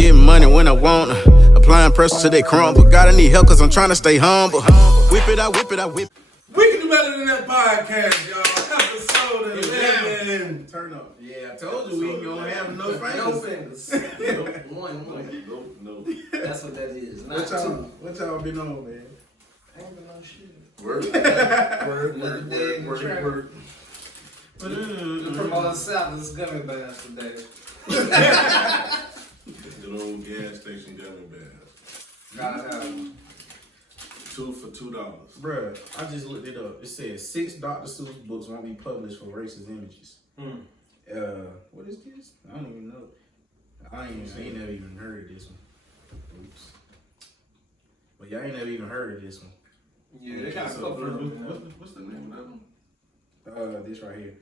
Getting money when I want applying pressure till they crumble. Gotta need help cause I'm trying to stay humble. Whip it out, whip it out, whip. We can do better than that podcast, y'all. Episode 11. Turn up. Yeah, I told you we ain't gonna have no fingers. No fingers. No. That's what that is. What y'all been on, man? I ain't been on shit. Word. The promoter South is gummy bears today. Good old gas station gummy bears. Gotta have them. 2 for $2. Bruh, I just looked it up. It says 6 Dr. Seuss books won't be published for racist images. What is this? I don't even know. I ain't never even heard of this one. Oops. But y'all ain't never even heard of this one. Yeah, they got a couple of them. What's the name of that one? This right here.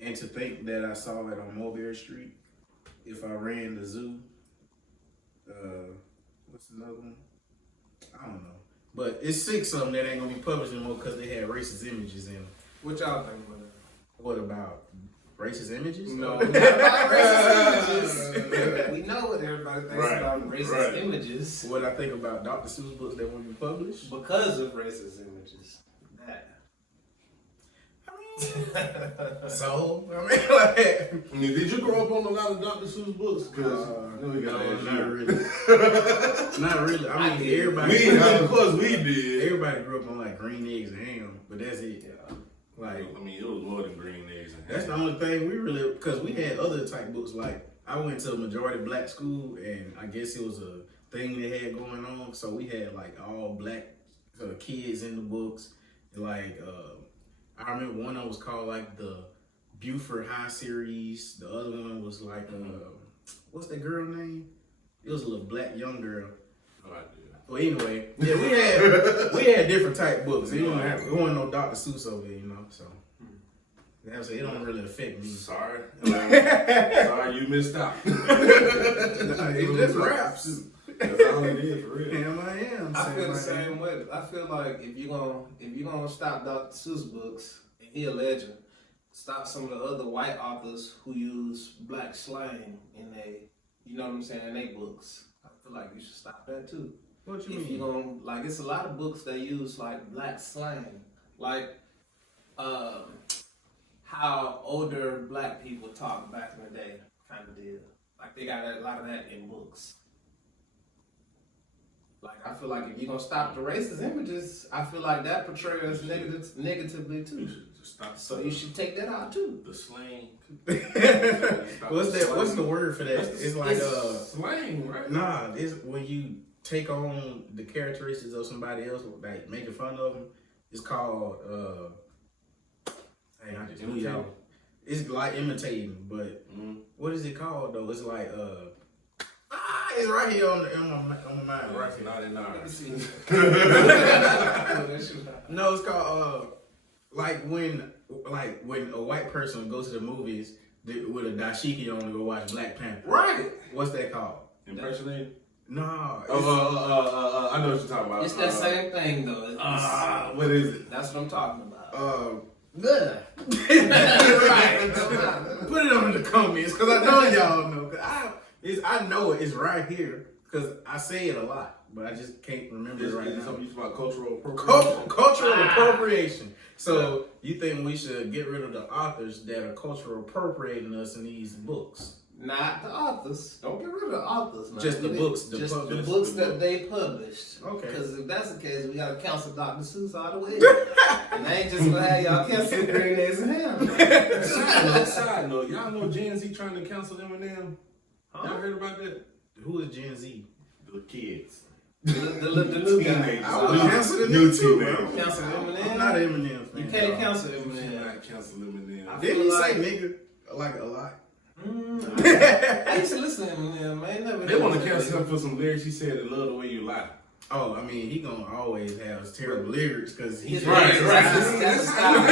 And to think that I saw it on Mulberry Street. If I ran the zoo. What's another one? I don't know. But it's 6 of them that ain't gonna be published anymore because they had racist images in them. What y'all think about that? What about racist images? No, not about racist images. We know what everybody thinks about racist images. What I think about Dr. Seuss books that won't be published? Because of racist images. That. So, like, Did you grow up on a lot of Dr. Seuss books? Because not really. Not really. I mean, everybody. Of course we did. Everybody grew up on like green eggs and ham, but that's it. Yeah. Like, I mean, it was more than green eggs and ham. That's the only thing we really, because we had other type books. Like, I went to a majority black school, and I guess it was a thing they had going on. So we had like all black kids in the books. Like, I remember one of them was called like the Buford High series. The other one was like, what's that girl name? It was a little black young girl. Oh, I did. Well, anyway, yeah, we had different type books. It wasn't no Dr. Seuss over there, you know. So it don't really affect me. Sorry, sorry you missed out. It's just raps. That's all it is for real. Damn, I am. I feel the same way. I feel like if you're gonna stop Dr. Seuss books, and he a legend, stop some of the other white authors who use black slang in you know what I'm saying, in their books. I feel like you should stop that too. What you mean? You're gonna, like, it's a lot of books that use like black slang, like how older black people talk back in the day, kind of deal. Like they got a lot of that in books. Like, I feel like if you're gonna stop the racist images, I feel like that portrays us negatively too. You should just stop. So you should take that out too. The slang. What's that? What's the word for that? It's like slang, right? Nah, it's when you take on the characteristics of somebody else, like making fun of them. It's called hey, I just knew y'all. It's like imitating, but what is it called though? It's like it's right here on my mind, right here. 99. No, it's called like when a white person goes to the movies with a dashiki on to go watch Black Panther. Right. What's that called? Impersonating? No. I know what you're talking about. It's that same thing though. What is it? That's what I'm talking about. Right. Put it on in the comments because I know y'all know. I know it's right here because I say it a lot, but I just can't remember it right now. Something about cultural appropriation. Cultural appropriation. So you think we should get rid of the authors that are cultural appropriating us in these books? Not the authors. Don't get rid of the authors. Man. Just the books. The books that they published. Okay. Because if that's the case, we gotta cancel Dr. Seuss all the way. And they ain't just gonna have y'all cancel green eggs and ham. Side note, y'all know Gen Z trying to cancel Eminem? Huh? Y'all heard about that? Who is Gen Z? The kids. The new guy. I would cancel the new too, bro. Cancel Eminem. I'm not an Eminem fan. You can't cancel You Eminem. cannot cancel Eminem. Didn't he say nigga like a lot? I used to listen to Eminem, man. They want to cancel him for some lyrics he said that love the way you lie. Oh, I mean, he gonna always have terrible lyrics because he's Right. That's style.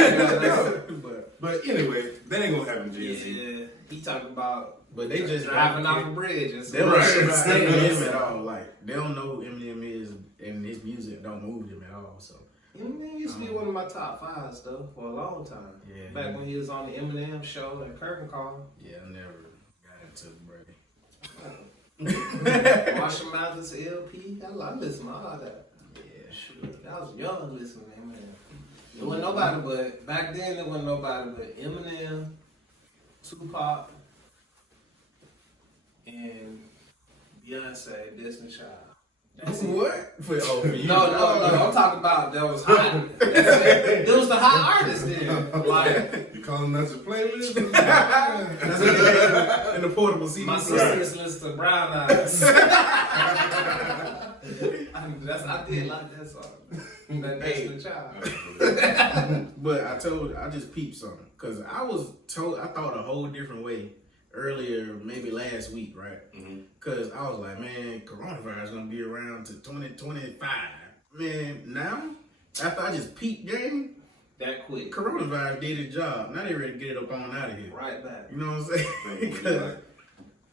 But anyway, that ain't gonna happen, Gen Z. Yeah, he talking about. But they just driving off a bridge. They don't care about Eminem at all. Like, they don't know who Eminem is, and his music don't move them at all. So Eminem used to be one of my top 5s though for a long time. Yeah. Back when he was on the Eminem show and Curtain Call. yeah, I never got into it, brother. Marshall Mathers LP. I listen to all that. Yeah. Shoot, I was young listening to Eminem. There wasn't nobody but, back then there wasn't nobody but Eminem, Tupac, and Beyonce, Destiny Child. That's it. What? For you? No, I'm talking about that was hot. That was the hot artist then. Like, You calling that your playlist? In the portable CD. my sisters listen to Brown Eyes. I did like that song. That Destiny Child. But I just peeped something. Because I thought a whole different way earlier, maybe last week, right? Because I was like, man, coronavirus going to be around to 2025. Man, now, after I just peeped game, That quick. coronavirus did its job. Now they ready to get it up on out of here. Right back. You know what I'm saying? 'Cause-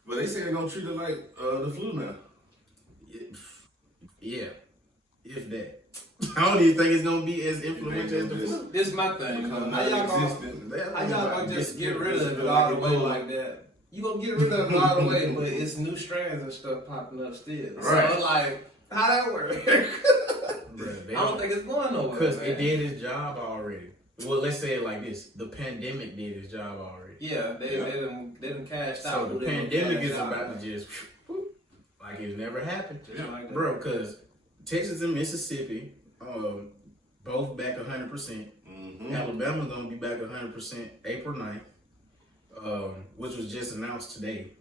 But they say they're gonna treat it like the flu now. yeah, if that. I don't even think it's gonna be as influential as the flu. This is my thing. Become How y'all non-existent. gonna just get rid of it all the way like that? You gonna get rid of it all the way, but it's new strands and stuff popping up still. Right. So like, how that work? Bruh, I don't think it's going nowhere. Because man. it did its job already. Well, let's say it like this: the pandemic did its job already. Yeah, they done cashed out. So the pandemic is about to just whoop, like it's never happened, like bro. Because Texas and Mississippi, both back 100%. Alabama's gonna be back 100% April 9th, which was just announced today.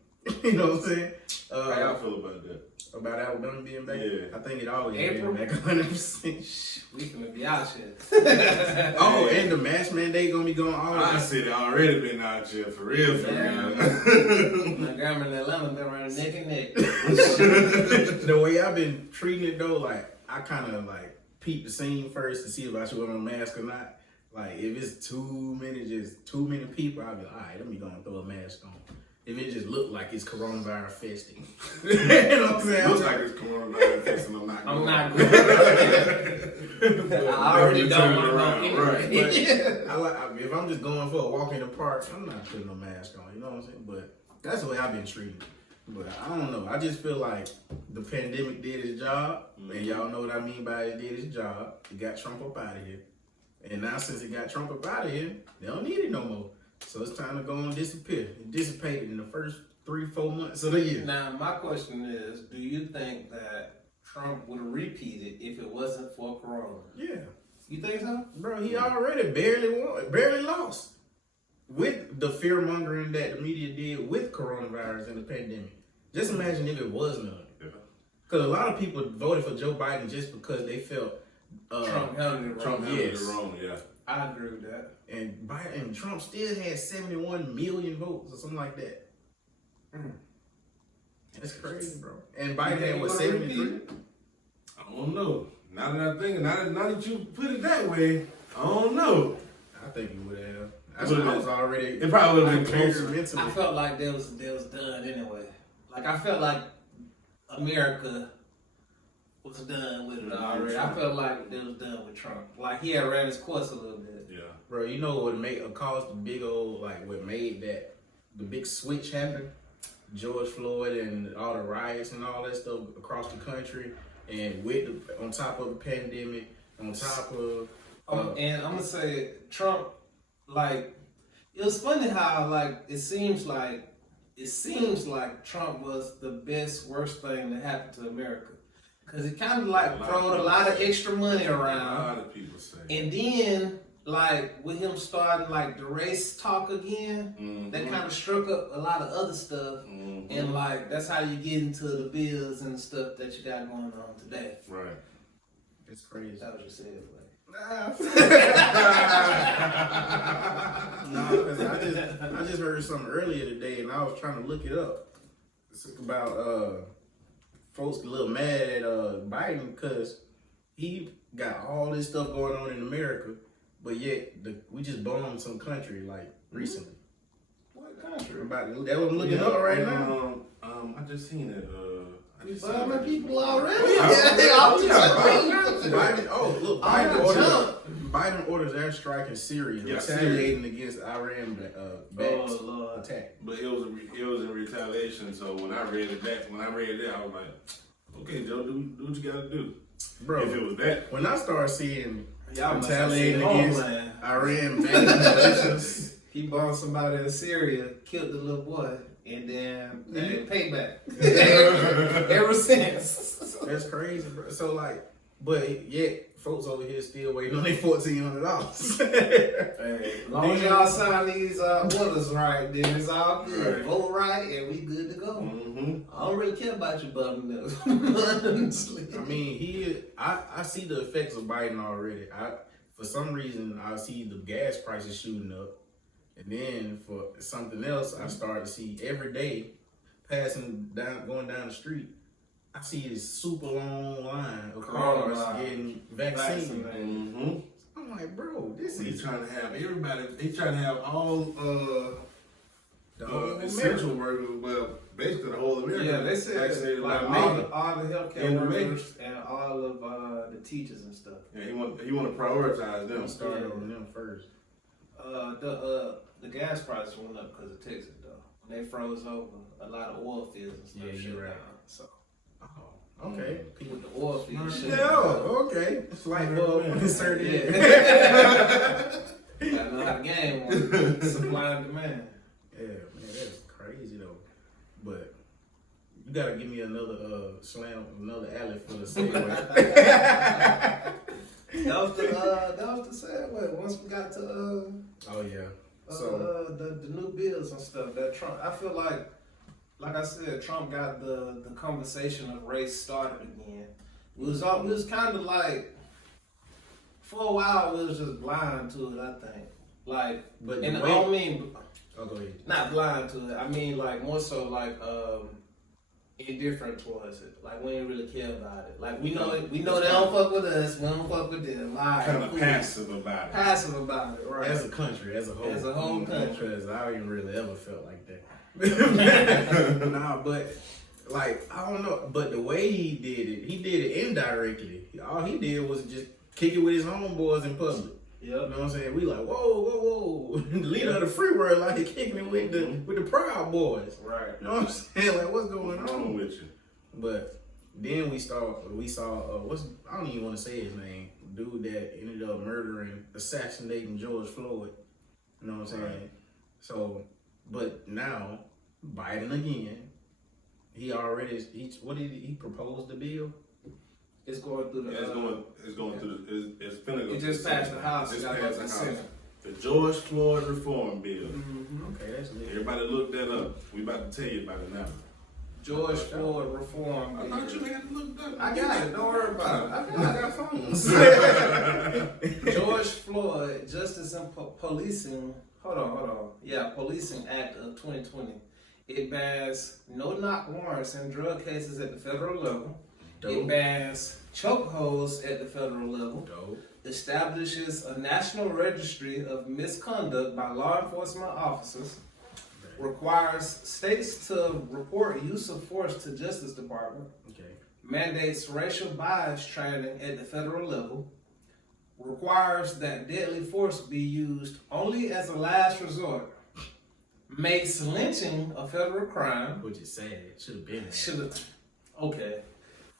You know what I'm saying? How y'all feel about that? About Alabama being back? Yeah. I think it always April? been back 100%. We finna be out here. Oh, and the mask mandate gonna be going all I the said it already been out here for real. My grandma in Atlanta been around neck and neck. The way I've been treating it though, like I kind of like peep the scene first to see if I should wear my mask or not. Like if it's too many people, I'll be like, all right, let me go and throw a mask on. If it just look like it's coronavirus festing, you know what I'm saying? Looks like it's coronavirus fixing. I'm not I'm going. not good. I already don't want to know Right. anyway. But if I'm just going for a walk in the park, I'm not putting no mask on. You know what I'm saying? But that's the way I've been treated. But I don't know. I just feel like the pandemic did its job, and y'all know what I mean by it did its job. It got Trump up out of here, and now since it got Trump up out of here, they don't need it no more. So it's time to go and disappear. It dissipated in the first 3-4 months of the year. Now, my question is, do you think that Trump would have repeated if it wasn't for Corona? Yeah, You think so? bro, he already barely lost with the fear mongering that the media did with coronavirus and the pandemic. Just imagine if it was none. Because a lot of people voted for Joe Biden just because they felt Trump handled it wrong. Trump, Yes. Wrong, yeah. I agree with that. and Biden and Trump still had 71 million votes or something like that. That's crazy, bro. And Biden had what, 73? I don't know. Now that I think, now that you put it that way, I don't know. I think he would have. I was already. It probably would have been prepared closer. mentally. I felt like they was done anyway. Like I felt like America was done with it already. I felt like they was done with Trump. Like he had ran his course a little bit. Yeah. Bro, you know what caused the big old, like what made that, the big switch happen? George Floyd and all the riots and all that stuff across the country, and on top of the pandemic, on top of... And I'm gonna say Trump, like, it was funny how like it seems like Trump was the worst thing that happened to America, because he kind of like throwed a lot of extra money A around, lot of people say. and then like with him starting like the race talk again, that kind of struck up a lot of other stuff, and like that's how you get into the bills and the stuff that you got going on today. Right. It's crazy. That was your segue. No, because I just heard something earlier today, and I was trying to look it up. It's about folks a little mad at Biden because he got all this stuff going on in America, but yet we just bombed some country like recently. What country? That's what I'm looking up right now. I just seen it. You find my people already? Biden orders airstrike in Syria, retaliating against Iran attack. But it was in retaliation. So when I read that, I was like, okay, Joe, do what you gotta do. Bro, if it was that, when I started seeing y'all retaliating against Iran relations, he bombed somebody in Syria, killed the little boy, and then payback. Ever since. That's crazy, bro. So like, but yet folks over here still waiting on their $1,400. Hey, as long as y'all sign these orders right, then it's all good. Right. Vote right, and we good to go. mm-hmm. I don't really care about your bum nose. Honestly. I mean, I see the effects of Biden already. For some reason, I see the gas prices shooting up. And then for something else, I started to see every day going down the street, I see this super long line of cars getting vaccinated. Mm-hmm. I'm like, bro, He's trying to have everybody. He's trying to have all the whole essential workers. Well, basically the whole America. Yeah, they said vaccinated like by May. all the healthcare workers and all of the teachers and stuff. Yeah, he want to prioritize them. Start on them first. The gas prices went up because of Texas though. When they froze over, a lot of oil fields and stuff shut down. So. Okay. People with the oil fields shut Yeah, down. okay. It's like, insert it. Gotta know how the game works. Supply and demand. Yeah, man, that's crazy though. But you gotta give me another another alley for the segue. That was the segue. Once we got to oh yeah. So the new bills and stuff that Trump, I feel like I said, Trump got the conversation of race started again. We was kind of like, for a while we was just blind to it, I think. Like, but and I don't mean, go ahead. not blind to it. I mean like more so like indifferent towards it. Like we didn't really care about it. Like we know they don't fuck with us. We don't fuck with them. Like, kind of passive about it. Passive about it, right? As a country, as a whole. As a whole country. Because I ain't really ever felt like that. Nah, but like I don't know. But the way he did it indirectly. All he did was just kick it with his homeboys in public. Yep. You know what I'm saying? We like, whoa. The leader of the free world like he kicking it with the Proud Boys. Right. You know what I'm saying? Like what's going on with you? But then we saw I don't even want to say his name. Dude that ended up assassinating George Floyd. You know what I'm saying? Right. So, but now Biden again. He proposed the bill. It's going through the. It's going through. It's finna go. It just passed the House. It's got passed the the House. Senate. The George Floyd Reform Bill. Mm-hmm. Okay, that's lit. Everybody look that up. We about to tell you about it now. George Floyd Reform Bill. I thought you had to look that up. I got it. Don't worry about it. I got phones. George Floyd Justice and Policing. Hold on. Yeah, Policing Act of 2020. It bans no-knock warrants in drug cases at the federal level. Dope. It bans chokeholds at the federal level. Dope. Establishes a national registry of misconduct by law enforcement officers. Requires states to report use of force to Justice Department. Okay. Mandates racial bias training at the federal level. Requires that deadly force be used only as a last resort. Makes lynching a federal crime. Which is sad. Should have been. Okay.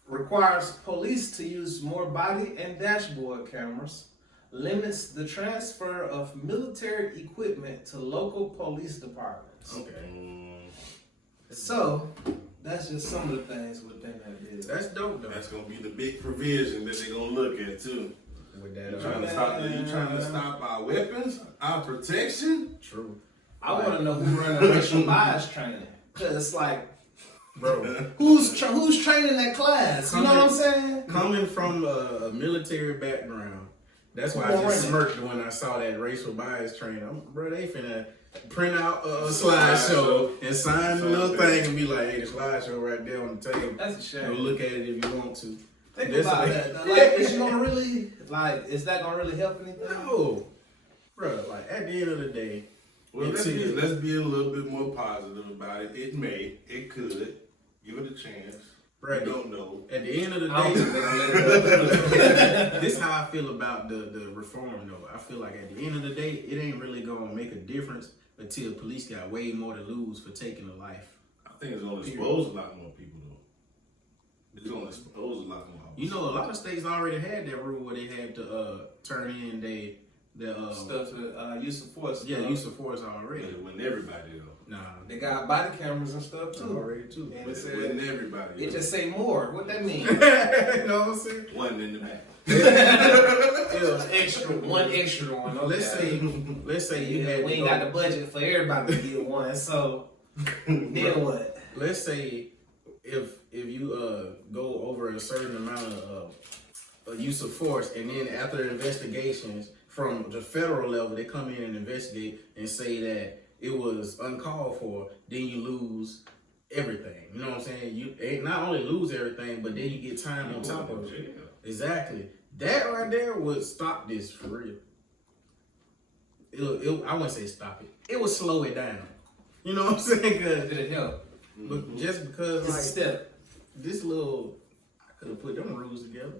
Requires police to use more body and dashboard cameras. Limits the transfer of military equipment to local police departments. Okay. So, that's just some of the things within that bill. That's dope though. That's gonna be the big provision that they're gonna look at too. With that, You trying to stop our weapons, our protection? True. I want to know who running racial bias training. Cause it's like, Bro, who's training that class? You know what I'm saying? Coming from a military background, that's why I just smirked when I saw that racial bias training. Bro, they finna print out a slideshow and sign the little thing and be like, hey, the slideshow right there on the table. That's a shame. Go look at it if you want to. Think about that. Like, is that gonna really help anything? No. Bro, like at the end of the day, Well, let's be a little bit more positive about it. It could. Give it a chance. Right. You don't know. At the end of the I don't think day, they're gonna let it go. this is how I feel about the reform though. I feel like at the end of the day, it ain't really gonna make a difference until police got way more to lose for taking a life. I think it's gonna expose a lot more people though. It's gonna expose a lot more. You know, a lot of states already had that rule where they had to turn in their Stuff for use of force. yeah, use of force already. But it wasn't everybody though. Nah, They got body cameras and stuff too. already too. And But it it said wasn't everybody. it just say more. What that mean? You know what I'm saying? One in the back. It was extra, one extra one. Okay. Let's say you had we to ain't got the go, budget for everybody to get one. So then what? let's say if you go over a certain amount of use of force, and then after investigations from the federal level, they come in and investigate and say that it was uncalled for, then you lose everything. You know what I'm saying? You not only lose everything, but then you get time on top of it. Exactly. That right there would stop this for real. I wouldn't say stop it. It would slow it down. You know what I'm saying? Did it help? But just because It's a like step. this little, I could have put them rules together,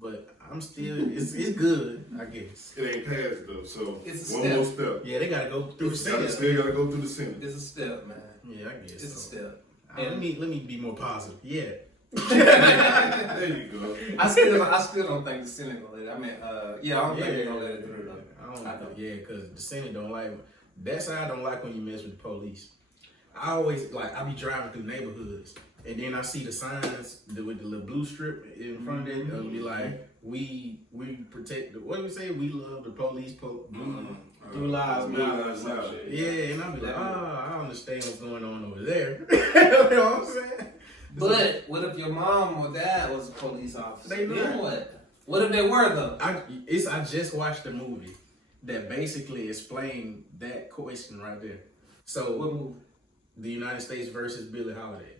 but I'm still it's good, I guess. It ain't passed though, so It's a one step. more step. Yeah, they gotta go through the Still Senate. gotta go through the Senate. It's a step, man. Yeah, I guess It's a so. step. Let me be more positive. Yeah. There you go. I still don't think the Senate gonna let it. I mean, yeah, I don't think they're gonna let it through though. I don't. Yeah, because the Senate don't like. That's how I don't like when you mess with the police. I always like. I be driving through neighborhoods, and then I see the signs with the little blue strip in front of it. It'll be like, we protect. What do we say? We love the police. Blue lives matter. Lives Matter. Yeah, and I'll be like, I understand what's going on over there. You know what I'm saying? But what if your mom or dad was a police officer? They Then not. what? What if they were though? I just watched a movie that basically explained that question right there. So What movie? the United States versus Billie Holiday.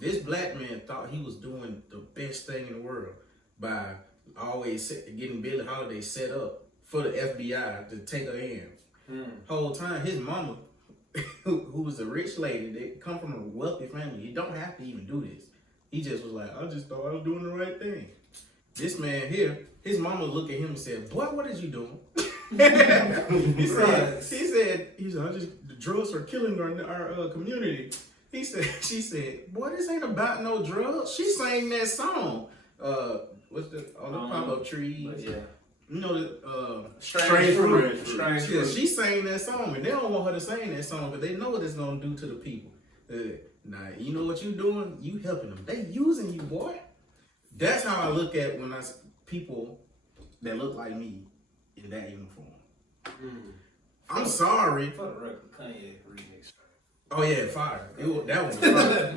This black man thought he was doing the best thing in the world by always getting Billie Holiday set up for the FBI to take her in. Whole time, his mama, who was a rich lady, they come from a wealthy family. You don't have to even do this. He just was like, I just thought I was doing the right thing. This man here, his mama looked at him and said, boy, what is you doing? he said, the drugs are killing our community. She said, boy, this ain't about no drugs. She sang that song. What's the pop-up trees? Yeah. You know the Strange fruit. Yeah, she sang that song, and they don't want her to sing that song, but they know what it's gonna do to the people. Now, you know what you doing? You helping them. They using you, boy. That's how I look at when people that look like me in that uniform. I'm sorry. For the record, Kanye remix. Oh yeah, fire. That was fire.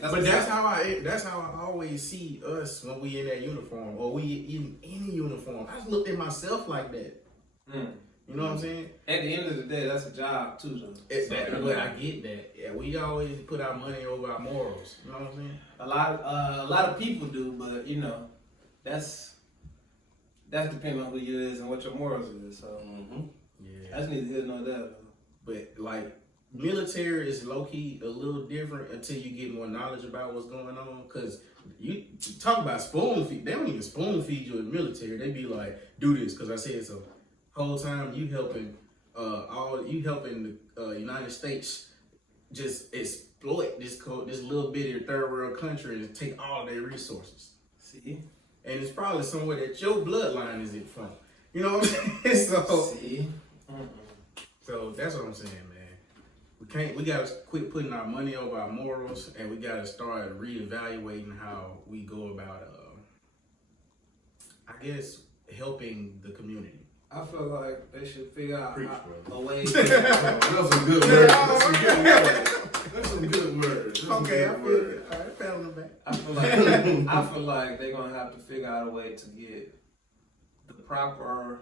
But that's how I always see us when we in that uniform, or we in any uniform. I just looked at myself like that. You know what I'm saying? At the end of the day, that's a job too, though. But I get that. Yeah, we always put our money over our morals. You know what I'm saying? A lot of people do, but you know, that's depending on who you is and what your morals is. So Yeah. that's neither here nor there. But like military is low key a little different until you get more knowledge about what's going on. Cause you talk about spoon feed, they don't even spoon feed you in the military. They be like, do this, cause I said so. Whole time you helping the United States just exploit this little bitty third world country and take all their resources. See? And it's probably somewhere that your bloodline is it from. You know what I'm saying? See? So that's what I'm saying, man. We gotta quit putting our money over our morals, and we gotta start reevaluating how we go about I guess helping the community. I feel like they should figure out Preach, a way. That's some good words. That's some good words. Okay, I feel it. All right, pat on the back. I feel like they're gonna have to figure out a way to get the proper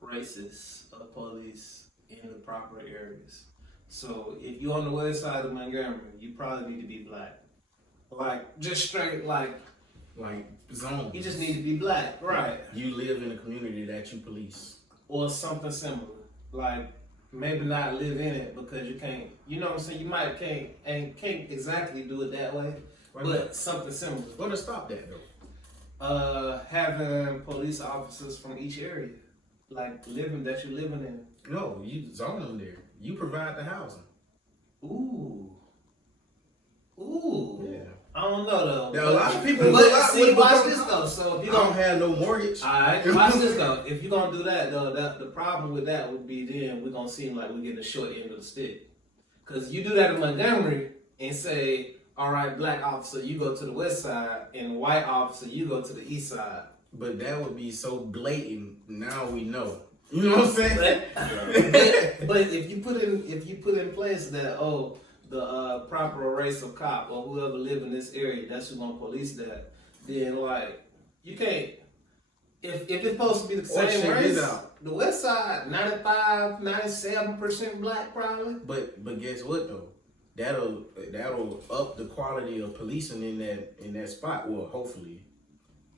races of police in the proper areas. So if you're on the west side of Montgomery, you probably need to be black. Like just straight like zones. you just need to be black, right? You live in a community that you police. Or something similar. Like maybe not live in it because you can't. You know what I'm saying? You might can't exactly do it that way, but something similar. What to stop that though? Having police officers from each area, like that you're living in. No, you zone them there. You provide the housing. Ooh. Yeah. I don't know though. There are a lot of people. But see, watch this though. So if you don't have no mortgage. Alright, watch this though. If you're gonna do that though, the problem with that would be then we're gonna seem like we're getting the short end of the stick. Cause you do that in Montgomery and say, all right, black officer, you go to the west side, and white officer, you go to the east side. But that would be so blatant. Now we know. You know what I'm saying? But if you put in place that the proper race of cop or whoever live in this area, that's who's gonna police that, then like you can't. If it's supposed to be the same race, the west side 97% black probably. But guess what though? That'll up the quality of policing in that spot. Well, hopefully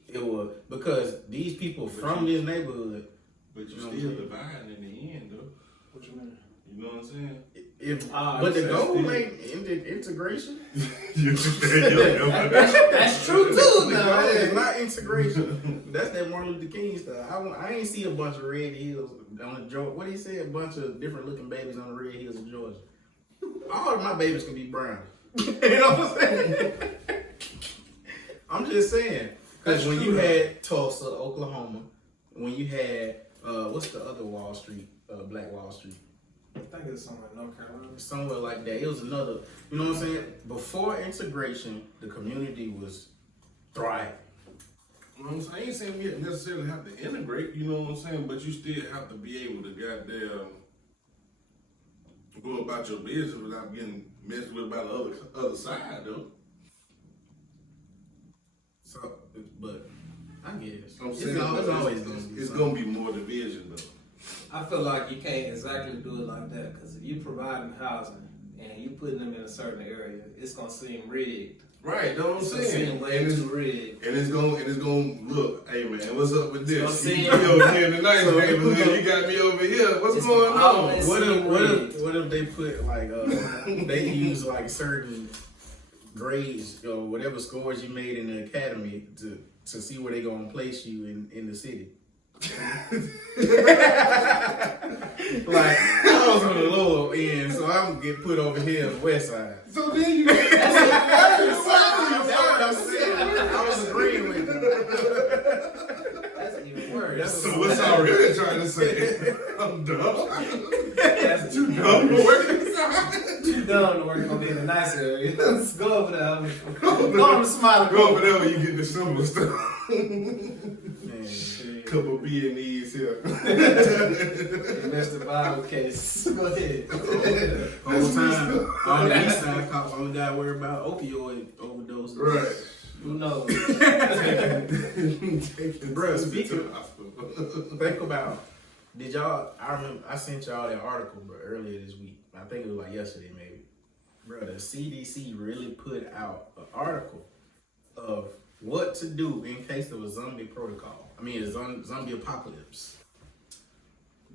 it will, because these people from this neighborhood. But you still dividing in the end though. What you mean? You know what I'm saying? But the goal ain't integration. That's true too. The goal is not integration. That's that Martin Luther King stuff. I ain't see a bunch of red hills on the Georgia. What he say? A bunch of different looking babies on the red hills of Georgia. All of my babies can be brown. You know what I'm saying? I'm just saying. Because when you had Tulsa, Oklahoma, when you had what's the other Wall Street, Black Wall Street? I think it's somewhere in North Carolina. Somewhere like that. It was another, you know what I'm saying? Before integration, the community was thriving. You know what I'm saying? I ain't saying we necessarily have to integrate, you know what I'm saying? But you still have to be able to goddamn go about your business without getting messed with by the other side, though. So, but I guess I'm it's saying always gonna be more division, though. I feel like you can't exactly do it like that because if you providing housing and you putting them in a certain area, it's gonna seem rigged. Right, know what I'm saying? Way too rigged. And it's gonna look, hey man, what's up with this? You You over here in the nice neighborhood, you got me over here. What's going on? What if they put like they use like certain grades or whatever scores you made in the academy to see where they gonna place you in the city? Like I was on the lower end, so I'm gonna get put over here on the west side. So then you I was agreeing with you. That's even worse. So what's I really trying to say? I'm dumb. That's too dumb to work Too dumb to work on in a nice area. Let's go over there. Go on the smile. Go over there where you get the simple stuff. Couple B&Es here. Domestic violence case. Go ahead. Whole time, all the east side cops only got to worry about opioid overdoses. Right. Who knows? Bro, speaking think about, did y'all, I remember I sent y'all that article earlier this week. I think it was like yesterday maybe. Bro, the CDC really put out an article of what to do in case of a zombie protocol. I mean, a zombie apocalypse.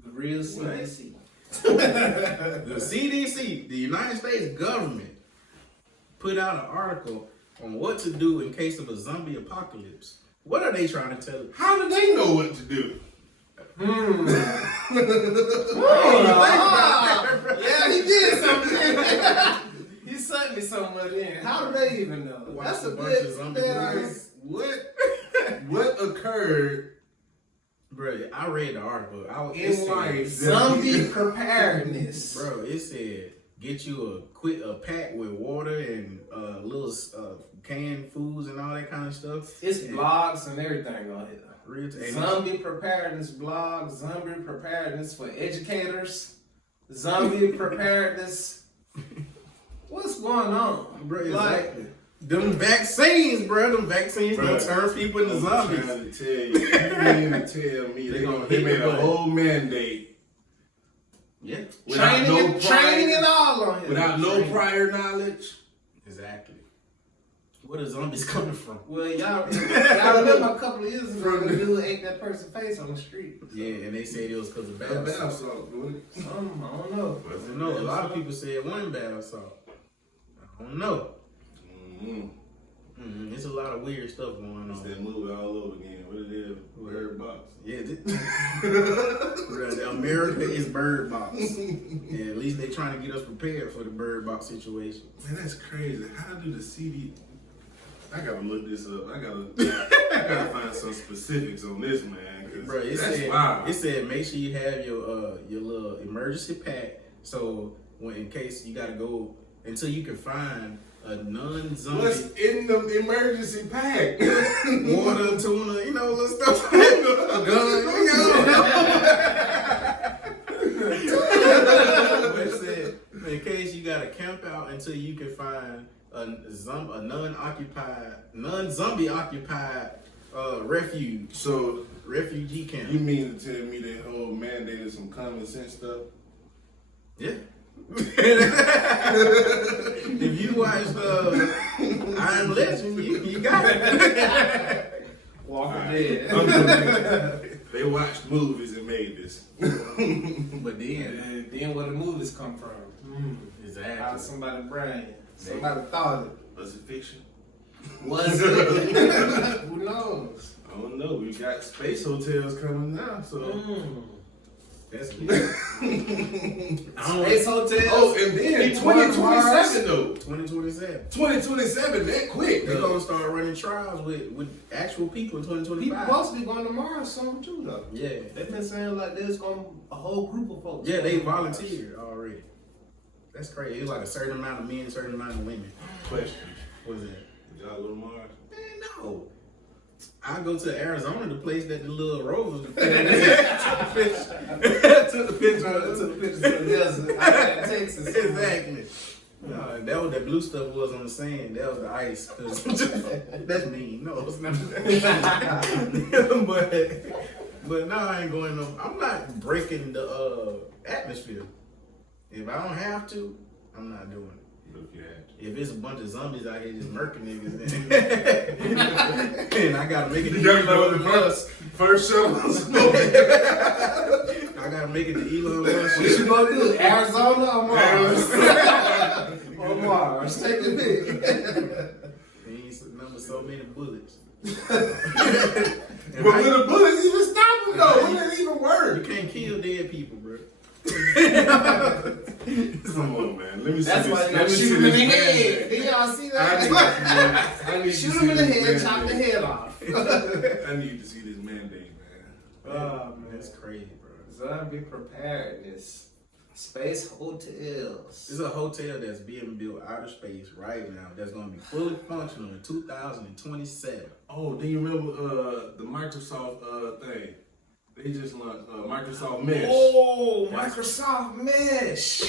The real CDC. The CDC, the United States government, put out an article on what to do in case of a zombie apocalypse. What are they trying to tell us? How do they know what to do? Yeah, he did something. He sent me somewhere in. How do they even know? That's a bunch of zombie movies. What occurred? Bro, I read the article. In life, zombie preparedness. Bro, it said get you a pack with water and little canned foods and all that kind of stuff. It's blogs and everything on here. Zombie preparedness blog, zombie preparedness for educators, zombie preparedness. What's going on, bro? Exactly. Them vaccines, bro. Them vaccines gonna turn people into zombies. I'm trying to tell you. You mean to tell me they made a whole mandate? Yeah. Training and all on here. Without no prior knowledge. Exactly. Where the zombies coming from? Well, y'all remember a couple of years ago, the dude ate that person's face on the street. So. Yeah, and they said it was because of That bath bath salt. salt, boy. I don't know. I don't know. A lot of people said it wasn't bath salt. I don't know. It's a lot of weird stuff going It's on. that movie all over again. What it is? Bird Box. Yeah, America is Bird Box. Yeah, at least they trying to get us prepared for the Bird Box situation. Man, that's crazy. How do the CD? I gotta look this up. I gotta find some specifics on this, man. Bro, That's wild. it said make sure you have your little emergency pack, so in case you gotta go until you can find a non-zombie. What's in the emergency pack? Water, tuna, little stuff. A gun, But it said, in case you gotta camp out until you can find a non-zombie occupied refuge. So Refugee camp. you mean to tell me that whole mandated some common sense stuff? Yeah. If you watched I Am Legend, you got it. Walking Right. Dead. They watched movies and made this. But then, And then where the movies come from? Out of exactly. somebody's brain. Somebody thought it. Was it fiction? Was it? Who knows? I don't know. We got space hotels coming now, so. That's good. I don't Space hotels. Oh, and then People on 2027 though. 2027. 2027, that quick. They're though. gonna start running trials with actual people in People 2025. supposed to be going to Mars soon too, though. Yeah. They've been saying like there's going a whole group of folks. Yeah, they going to Mars. volunteered already. That's crazy. It's like a certain amount of men, a certain amount of women. Question. What is that? Did y'all go to Mars? Man, no. I go to Arizona, the place that the little rovers took the picture To the desert out in Texas. Exactly. No, that what that blue stuff was on the sand. That was the ice. 'Cause that's mean. No, it's not. but no, I ain't going no. I'm not breaking the atmosphere. If I don't have to, I'm not doing it. But if you had to. If it's a bunch of zombies out here just murking niggas, then I gotta make it. You gotta know the first shuttle. I gotta make it to Elon Musk. What you gonna do? Arizona or Mars? Or Mars. Take the pick. He ain't number so many bullets. But when the bullets even stop them though, when it even You work? can't kill dead people, bro. Come on, man. Let me see That's this. why you Let gotta me shoot see him in the this head. man. Did y'all see I need that? to Shoot see him in the this head, chop the mandate. head off. I need to see this mandate, man. Oh, man. That's crazy, bro. Zombie preparedness. Space hotels. There's a hotel that's being built outer space right now that's gonna be fully functional in 2027. Oh, do you remember the Microsoft thing? They just launched Microsoft Mesh. Oh, Microsoft Mesh.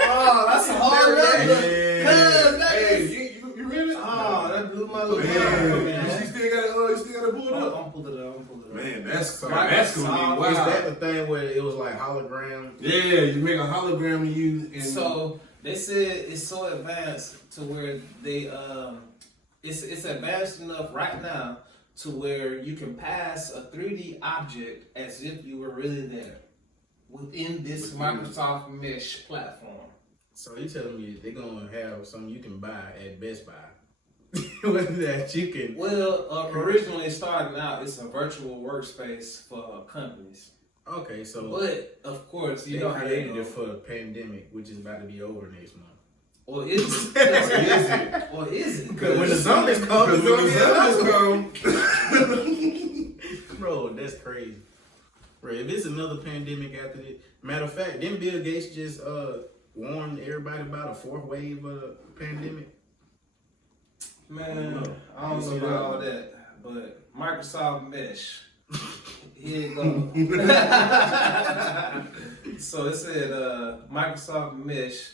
Oh, that's a hard number. Yeah. Cause that Hey, is. you read it? Oh, that blew my little Man, mind. you still got to pull it up. I'm pulling it up. Man, that's So gonna Is be that wild. the thing where it was like hologram? Yeah, you make a hologram of you, and So they said it's so advanced to where they it's advanced enough right now to where you can pass a 3D object as if you were really there within this Microsoft Mesh platform. So you telling me they're gonna have something you can buy at Best Buy? That you can. Well, originally starting out, it's a virtual workspace for companies. Okay, so But of course, you they know how they created go. it for the pandemic, which is about to be over next month. Or is it? Or is it? Because when the zombies come, because when the zombies come, bro, that's crazy. Bro, if it's another pandemic after this, matter of fact, didn't Bill Gates just warn everybody about a fourth wave of the pandemic? Man, I don't know about all that, but Microsoft Mesh. Here you go. So it said Microsoft Mesh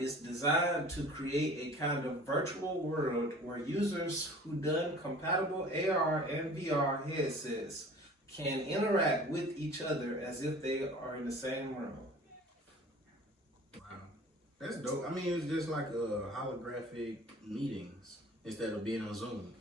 is designed to create a kind of virtual world where users who done compatible AR and VR headsets can interact with each other as if they are in the same room. Wow, that's dope. I mean, it's just like holographic meetings. instead of being on Zoom.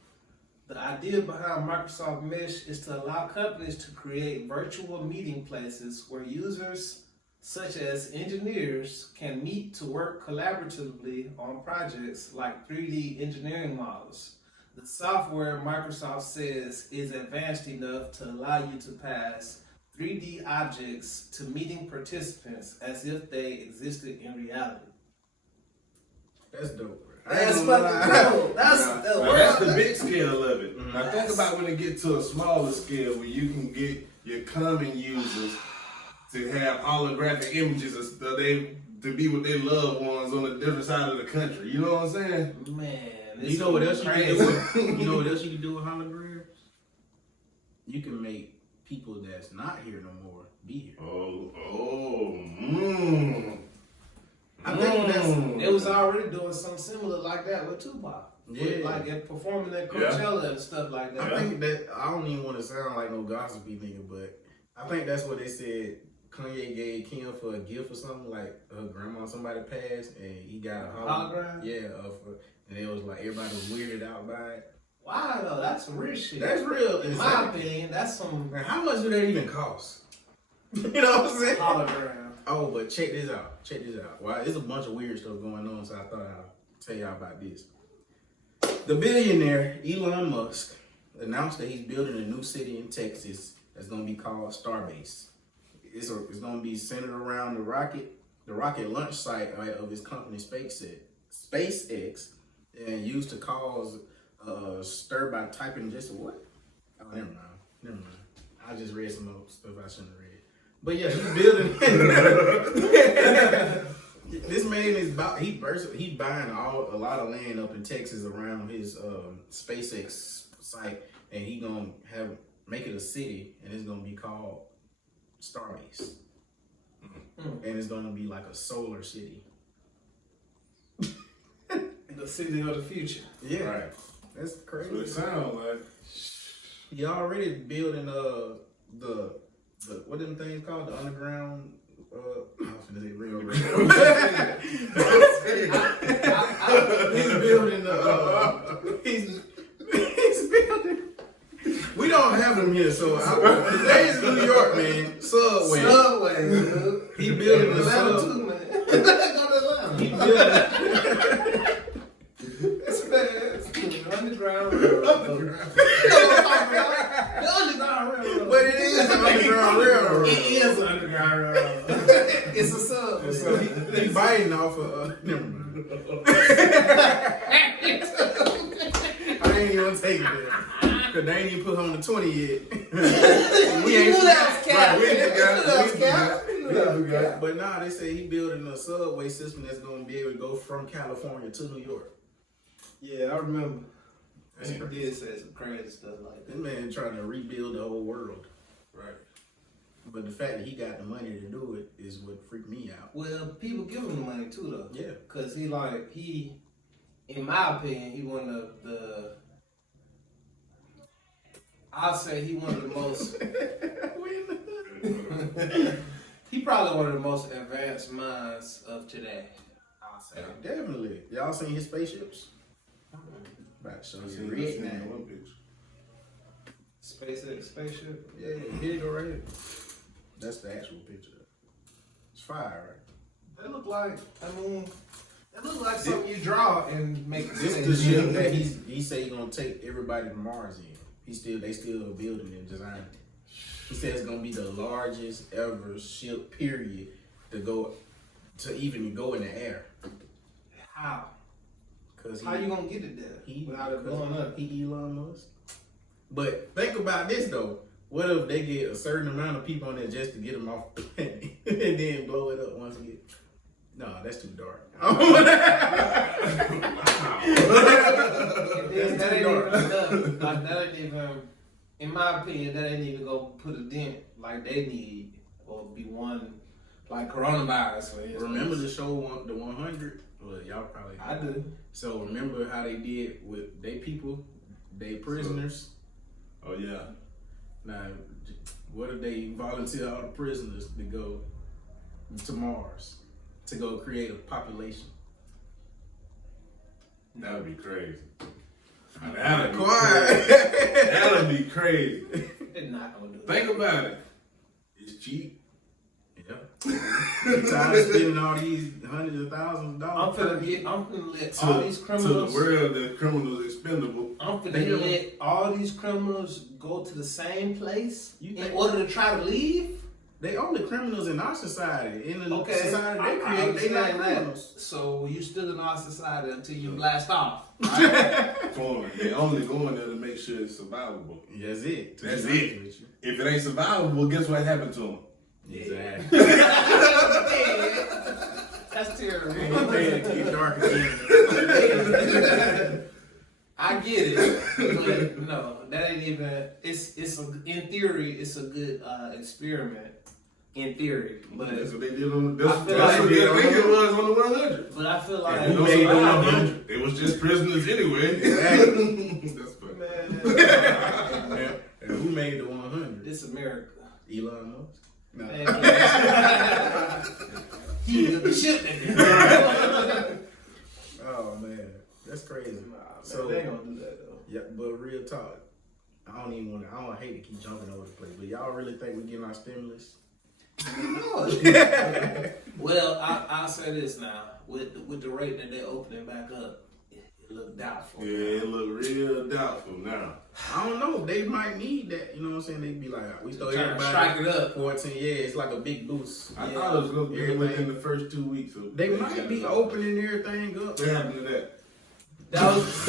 The idea behind Microsoft Mesh is to allow companies to create virtual meeting places where users, such as engineers, can meet to work collaboratively on projects like 3D engineering models. The software, Microsoft says, is advanced enough to allow you to pass 3D objects to meeting participants as if they existed in reality. That's dope, bro. That's fucking dope. That's the big scale of it. Now think about when it get to a smaller scale where you can get your common users to have holographic images of stuff to be with their loved ones on a different side of the country. You know what I'm saying? Man, You know what else you can do? You know what else you can do with holograms? You can make people that's not here no more be here. I think it was already doing something similar like that with Tupac. Yeah. Like at performing at Coachella and stuff like that. I think that, I don't even want to sound like no gossipy nigga, but I think that's what they said Kanye gave Kim for a gift or something, like her grandma, somebody passed, and he got a hologram? Yeah, and it was like everybody was weirded out by it. Why though? That's some real shit. That's real. In my opinion, that's some. Man, how much do that even cost? You know what I'm saying? Hologram. Oh, but check this out. Check this out. Well, there's a bunch of weird stuff going on, so I thought I'd tell y'all about this. The billionaire Elon Musk announced that he's building a new city in Texas that's going to be called Starbase. It's going to be centered around the rocket launch site of his company SpaceX, and used to cause stir by typing just what? Oh, never mind. I just read some old stuff I shouldn't have read. But yeah, he's building. This man is he's buying a lot of land up in Texas around his SpaceX site, and he gonna make it a city, and it's gonna be called Starbase, and it's gonna be like a solar city. The city of the future. Yeah, right. That's crazy. That's what it sounds like. He already building the what them things called, the underground. I was gonna say real. He's building he's building. We don't have them here, so today's New York, man. Subway. Dude. He building the Atlanta sub. too, man. Go to Atlanta. He building. It's the underground railroad. The underground railroad. But it is an underground railroad. It is an underground railroad. It's a subway. So he biting off of. Never mind. I ain't even gonna take it there. Cause they ain't even put on the 20 yet. We ain't that was cap. We got. But nah, they say he building a subway system that's gonna be able to go from California to New York. Yeah, I remember. He did say some crazy stuff like This that. man trying to rebuild the whole world. Right. But the fact that he got the money to do it is what freaked me out. Well, people give him the money too, though. Yeah. Cause he, in my opinion, he one of the. I'll say he one of the most. He probably one of the most advanced minds of today. I'll say. Definitely. Y'all seen his spaceships? About to show you red now. One picture. SpaceX spaceship. Yeah, here you go right here. That's the actual picture. It's fire, right? They look like, they look like something you draw and make it This is the ship that he said he's gonna take everybody to Mars in. They still building and designing it. He said it's gonna be the largest ever ship, period, to even go in the air. How? Cause How you gonna get it there without it blowing up? He Elon Musk. But think about this though. What if they get a certain amount of people on there just to get them off the planet and then blow it up once again? No, that's too dark. That ain't even enough. Like, that ain't even, in my opinion, that ain't even gonna put a dent like they need or be one like coronavirus. For instance. Remember the show, The 100? Well, y'all probably. I do. So remember how they did with they people, they prisoners. Oh yeah. Now, what if they volunteer all the prisoners to go to Mars to go create a population? That would be crazy. That'd be Quiet. crazy. That'd be crazy. They're not gonna do that. Think about it. It's cheap. Yeah. You tired of spending all these hundreds of thousands of I'm dollars? finna let all these To criminals. the world, the criminals expendable. I'm finna let all these criminals go to the same place You in think- order to try to leave. They only criminals in our society. In the Okay, society I they create, they understand not that. criminals. So you still in our society until you blast off. Right? They're only going there to make sure it's survivable. That's it. To be That's honest it. with you. If it ain't survivable, guess what happened to them? Exactly. That's terrible. You made it keep dark again. I get it, but no, that ain't even. In theory, it's a good experiment. In theory, but That's what they did on the. I That's feel what like they think it was on the 100. I feel like And who made the 100? It was just prisoners anyway. Exactly. That's funny. man, And who made the 100? it's America. Elon Musk? No. Man, he did the shit nigga. Oh man, that's crazy. So they ain't gonna do that though. Yeah, but real talk. I don't even want to. I don't hate to keep jumping over the place, but y'all really think we getting our stimulus? No. Well, I'll say this now. With the rate that they're opening back up, it look doubtful. Yeah, it look real doubtful now. I don't know. They might need that. You know what I'm saying? They be like, we throw Trying to everybody strike it up. 14. Yeah, it's like a big boost. I Yeah. thought it was going to be Everything. within the first 2 weeks. Of They might be opening everything up. What happened to that? That was,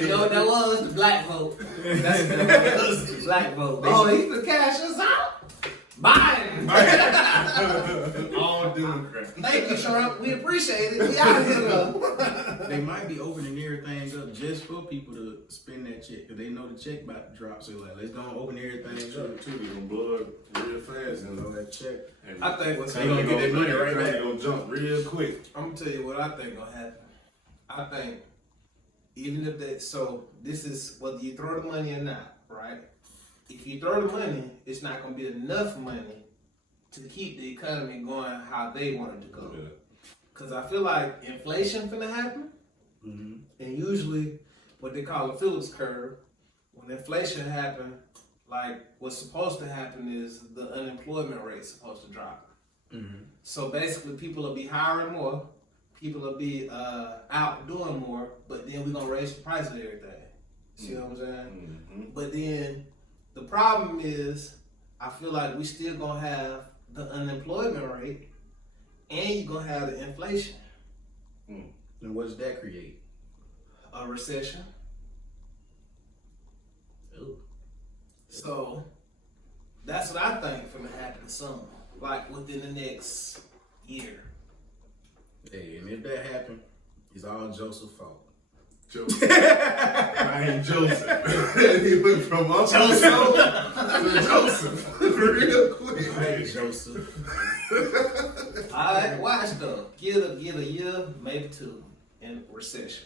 you know what that was? The black vote. That was the black vote. Oh, he's gonna cash us out? Biden. All Democrats. Thank you, Trump. We appreciate it. We out of here though. They might be opening everything up just for people to spend that check, because they know the check about to drop. So like, let's go and open everything up. Too, they're going to blow up real fast. You know that check. And I think what's They gonna get their money right back. They're going to jump real quick. I'm gonna tell you what I think gonna happen. I think even if they this is whether you throw the money or not, right? If you throw the money, it's not gonna be enough money to keep the economy going how they want it to go. Yeah. Cause I feel like inflation finna happen, Mm-hmm. and usually what they call a Phillips curve, when inflation happen, like what's supposed to happen is the unemployment rate's supposed to drop. Mm-hmm. So basically, people will be hiring more, people will be out doing more, but then we're gonna raise the price of everything. See what I'm saying? Mm-hmm. But then the problem is, I feel like we still gonna have the unemployment rate, and you're gonna have the inflation, And what does that create? a recession. Ooh. So that's what I think finna happen soon, like within the next year. Hey, and if that happened, it's all Joseph's fault. Joseph. I ain't Joseph. He went from Uncle Joseph to Joseph real quick. Hey, Joseph. Alright, watch though. Get a year, maybe two, in recession.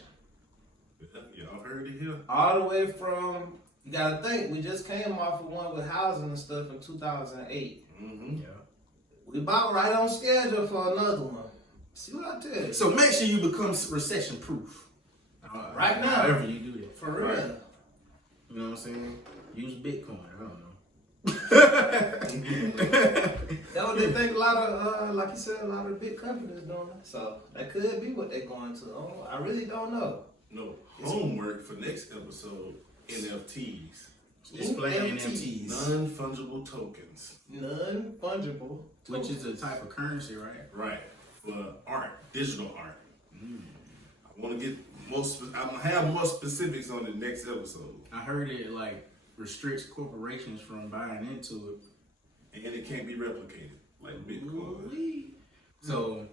Y'all heard it here? All the way from, you gotta think, we just came off of one with housing and stuff in 2008. Mm-hmm. Yeah. We about right on schedule for another one. See what I tell you? So make sure you become recession proof. Right now. However you do that. For real. Right. You know what I'm saying? Use Bitcoin. I don't know. That's what they think a lot of, like you said, a lot of big companies doing. So that could be what they're going to. I really don't know. No, homework for next episode, NFTs. Explain NFTs. Non-fungible tokens. Non-fungible. Which is a type of currency, right? Right. For art, digital art. I want to get I'm going to have more specifics on the next episode. I heard it like restricts corporations from buying into And it can't be replicated like it. Bitcoin. Ooh-wee. So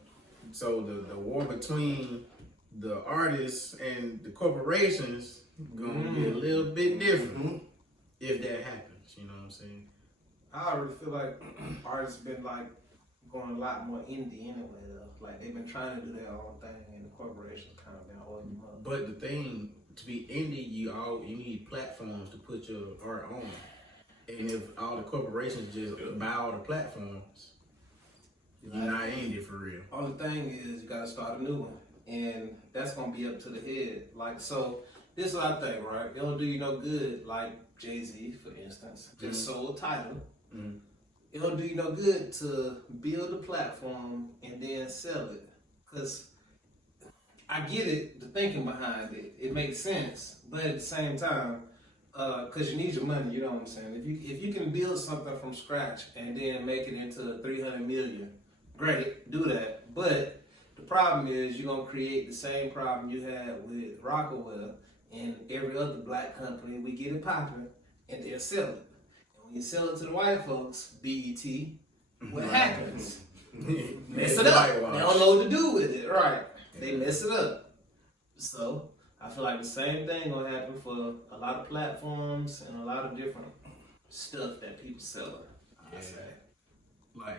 the war between the artists and the corporations gonna be a little bit different if that happens. You know what I'm saying? I already feel like artists been like going a lot more indie anyway though. Like they've been trying to do their own thing and the corporations kind of been holding them up. But the thing, to be indie, you need platforms to put your art on. And if all the corporations just buy all the platforms, you're not indie for real. Only thing is you gotta start a new one. And that's gonna be up to the head. Like so this is what I think, right? It don't do you no good, like Jay-Z, for instance, just sold Tidal. It don't do you no good to build a platform and then sell it. Because I get it, the thinking behind it. It makes sense. But at the same time, because you need your money, you know what I'm saying? If you can build something from scratch and then make it into 300 million, great, do that. But the problem is you're going to create the same problem you had with Rockaway and every other black company. We get it popping and they'll sell it. And when you sell it to the white folks, BET, what happens? Mess it up. They don't know what to do with it, right? They mess it up. So I feel like the same thing gonna happen for a lot of platforms and a lot of different stuff that people sell. I say. Like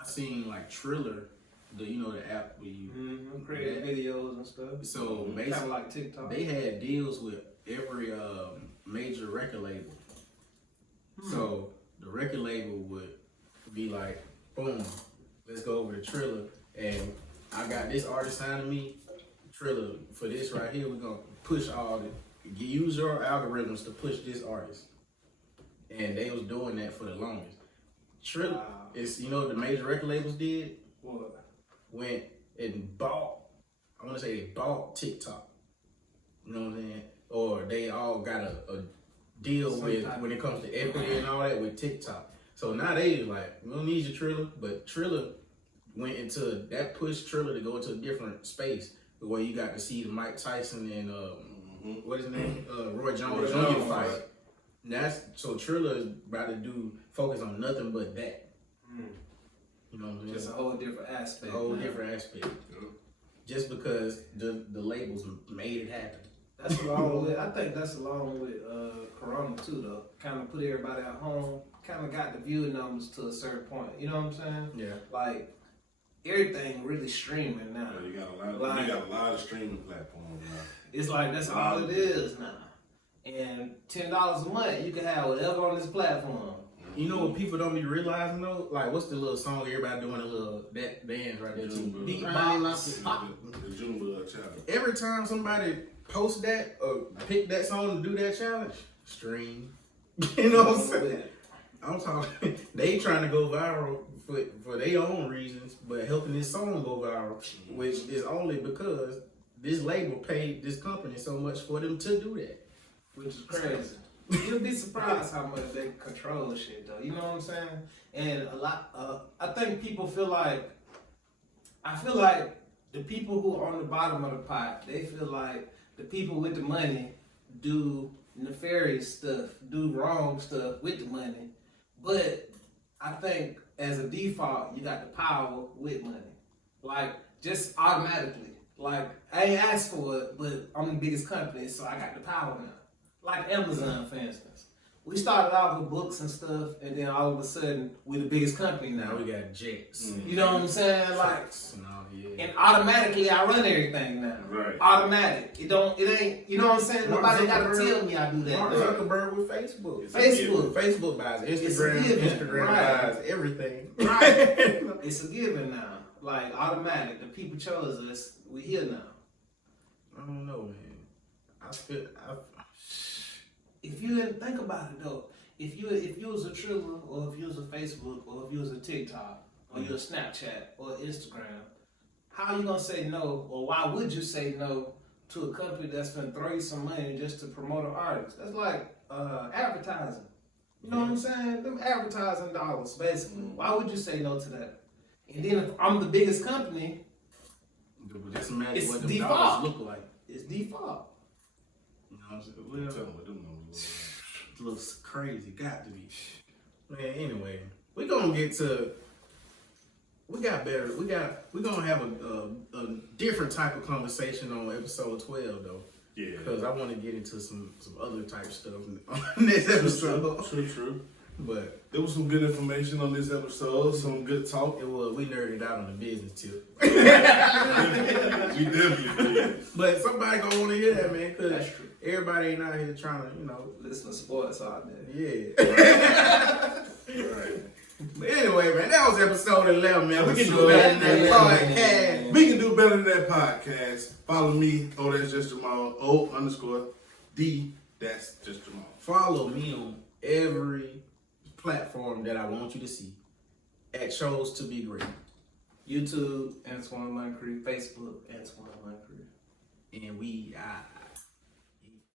I seen like Triller, the app where you create videos and stuff. So kind basically, of like TikTok. They had deals with every major record label. So the record label would be like, boom, let's go over to Triller, and I got this artist signing me. Triller, for this right here, we're gonna push use your algorithms to push this artist. And they was doing that for the longest. Triller is, the major record labels did? What? Went and bought, I wanna say they bought TikTok. You know what I'm saying? Or they all got a deal with, when it comes to equity and all that, with TikTok. So now they like, we don't need your Triller, but Triller went into, that pushed Triller to go into a different space where you got to see the Mike Tyson and what is his name? Roy Jones Jr. fight. So Triller is about to focus on nothing but that. You know what I'm saying? Just a whole different aspect. A whole different aspect. Just because the labels made it happen. That's along with, I think that's along with Corona too, though. Kind of put everybody at home. Kind of got the viewing numbers to a certain point. You know what I'm saying? Yeah. Like everything really streaming now. Yeah, you got a lot of streaming platforms now. It's like that's all it is now. And $10 a month, you can have whatever on this platform. You know what people don't be realizing though? Like, what's the little song everybody doing that dance right there too? The Junebug challenge. Every time somebody posts that or pick that song to do that challenge, stream. You know what I'm saying? I'm talking. They trying to go viral for their own reasons, but helping this song go viral, which is only because this label paid this company so much for them to do that. Which is crazy. You'll be surprised how much they control shit, though. You know what I'm saying? And a lot, I think people feel like, the people who are on the bottom of the pot, they feel like the people with the money do nefarious stuff, do wrong stuff with the money. But I think as a default, you got the power with money. Like, just automatically. Like, I ain't asked for it, but I'm the biggest company, so I got the power now. Like Amazon, for instance. We started off with books and stuff, and then all of a sudden, we're the biggest company now. Now we got jets. You know what I'm saying? Like, and automatically, I run everything now. Right. Automatic. It ain't, you know what I'm saying? Nobody gotta tell me I do that. Mark Zuckerberg with Facebook. Facebook buys Instagram buys everything. Right. It's a given now. Like, automatic. The people chose us. We here now. I don't know, man. If you didn't think about it though, if you was a Triller, or if you was a Facebook, or if you was a TikTok, or you a Snapchat, or Instagram, how you gonna say no, or why would you say no to a company that's gonna throw you some money just to promote an artist? That's like advertising. You know what I'm saying? Them advertising dollars, basically. Why would you say no to that? And then if I'm the biggest company, just imagine it's what the default. dollars look like. It's default. You know what I'm saying? Well, it looks crazy. Got to be. Man, anyway, we're gonna get to. We're gonna have a different type of conversation on episode 12 though. Yeah. Because I want to get into some other type stuff on this episode. True. But there was some good information on this episode, some good talk. It was. We nerded out on the business tip. We definitely did. But somebody gonna want to hear that, man, because everybody ain't out here trying to, listen to sports all day. Yeah. Right. But anyway, man, that was episode 11, man. We can do better than that podcast. We can do Do Better Than That podcast. Follow me. Oh, that's just Jamal. O_D. That's just Jamal. Follow me on every platform that I want you to see. At Chose to Be Great. YouTube, Antoine Moncrief. Facebook, Antoine Moncrief. And we